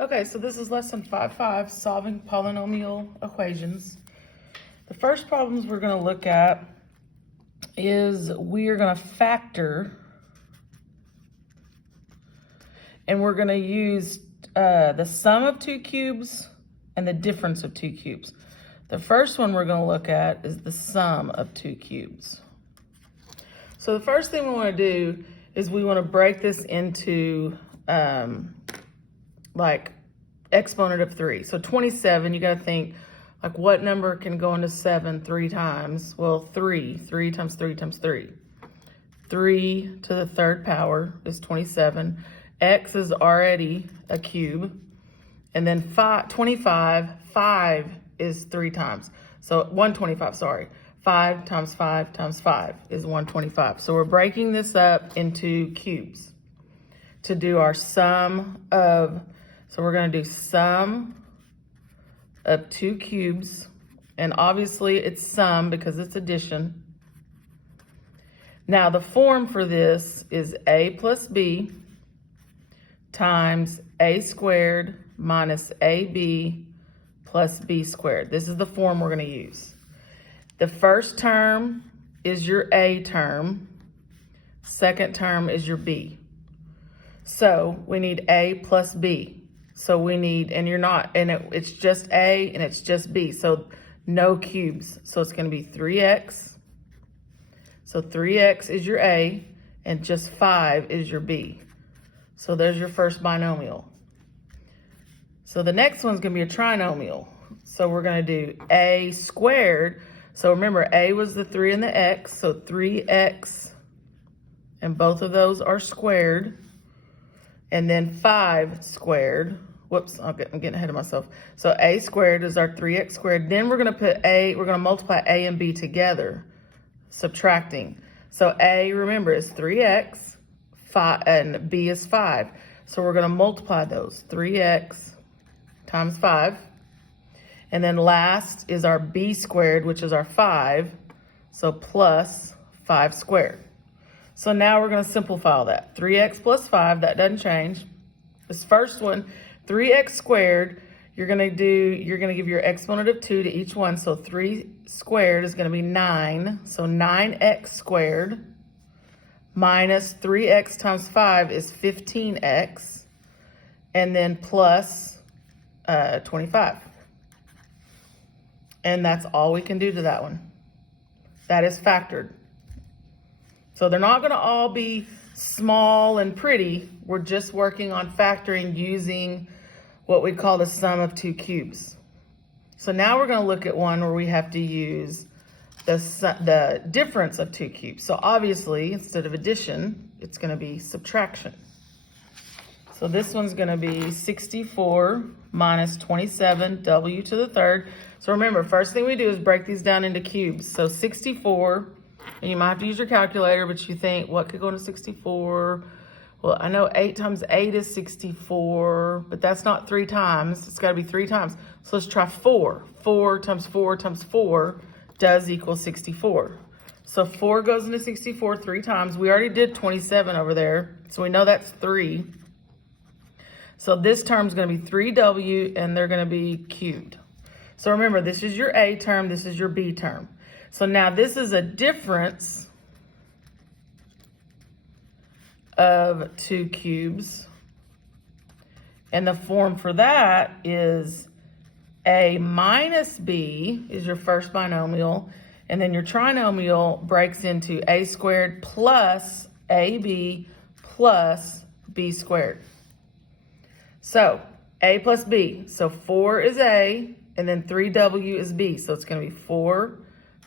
Okay, so this is lesson 5.5, solving polynomial equations. The first problems we're going to look at is we are going to factor, and we're going to use the sum of two cubes and the difference of two cubes. The first one we're going to look at is the sum of two cubes. So the first thing we want to do is we want to break this into like exponent of 3. So 27, you got to think, like, what number can go into 7 3 times? Well, 3. 3 times 3 times 3. 3 to the third power is 27. X is already a cube. And then 25, 5 is 3 times. So 125, sorry. 5 times 5 times 5 is 125. So we're breaking this up into cubes to do our sum of, so we're going to do sum of two cubes. And obviously it's sum because it's addition. Now the form for this is a plus b times a squared minus ab plus b squared. This is the form we're going to use. The first term is your a term. Second term is your b. So we need a plus b. So we need, and you're not, and it's just a and it's just b. So no cubes. So it's going to be 3x. So 3x is your a and just 5 is your b. So there's your first binomial. So the next one's going to be a trinomial. So we're going to do a squared. So remember, a was the 3 and the x. So 3x, and both of those are squared. And then 5 squared. Whoops, I'm getting ahead of myself. So a squared is our 3x squared. Then we're going to put we're going to multiply a and b together, subtracting. So a, remember, is 3x, 5, and b is 5. So we're going to multiply those, 3x times 5. And then last is our b squared, which is our 5. So plus 5 squared. So now we're going to simplify all that. 3x plus 5, that doesn't change. This first one, 3x squared, you're going to give your exponent of 2 to each one. So 3 squared is going to be 9. So 9x squared minus 3x times 5 is 15x. And then plus 25. And that's all we can do to that one. That is factored. So they're not going to all be small and pretty. We're just working on factoring using what we call the sum of two cubes. So now we're going to look at one where we have to use the difference of two cubes. So obviously, instead of addition, it's going to be subtraction. So this one's going to be 64 minus 27, w to the third. So remember, first thing we do is break these down into cubes. So 64, and you might have to use your calculator, but you think, what could go into 64? Well, I know 8 times 8 is 64, but that's not 3 times. It's got to be 3 times. So let's try 4. 4 times 4 times 4 does equal 64. So 4 goes into 64 3 times. We already did 27 over there, so we know that's 3. So this term's going to be 3w, and they're going to be cubed. So remember, this is your a term, this is your b term. So now this is a difference of two cubes. And the form for that is a minus b is your first binomial. And then your trinomial breaks into a squared plus ab plus b squared. So a plus b. So 4 is a, and then 3w is b. So it's going to be 4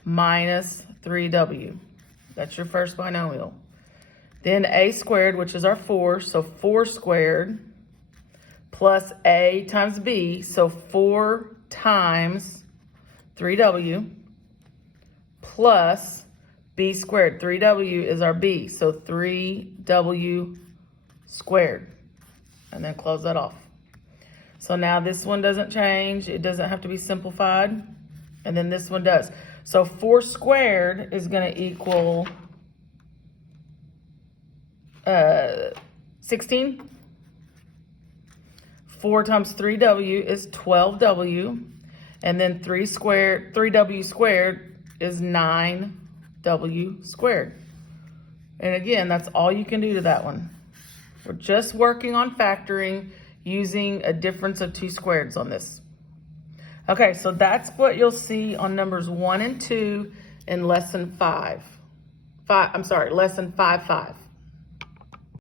minus 3w. That's your first binomial. Then a squared, which is our 4, so 4 squared, plus a times b, so 4 times 3w, plus b squared. 3w is our b, so 3w squared. And then close that off. So now this one doesn't change. It doesn't have to be simplified. And then this one does. So 4 squared is going to equal 16. 4 times 3w is 12w. And then 3w squared is 9w squared. And again, that's all you can do to that one. We're just working on factoring using a difference of 2 squareds on this. Okay, so that's what you'll see on numbers 1 and 2 in lesson 5. Lesson 5.5.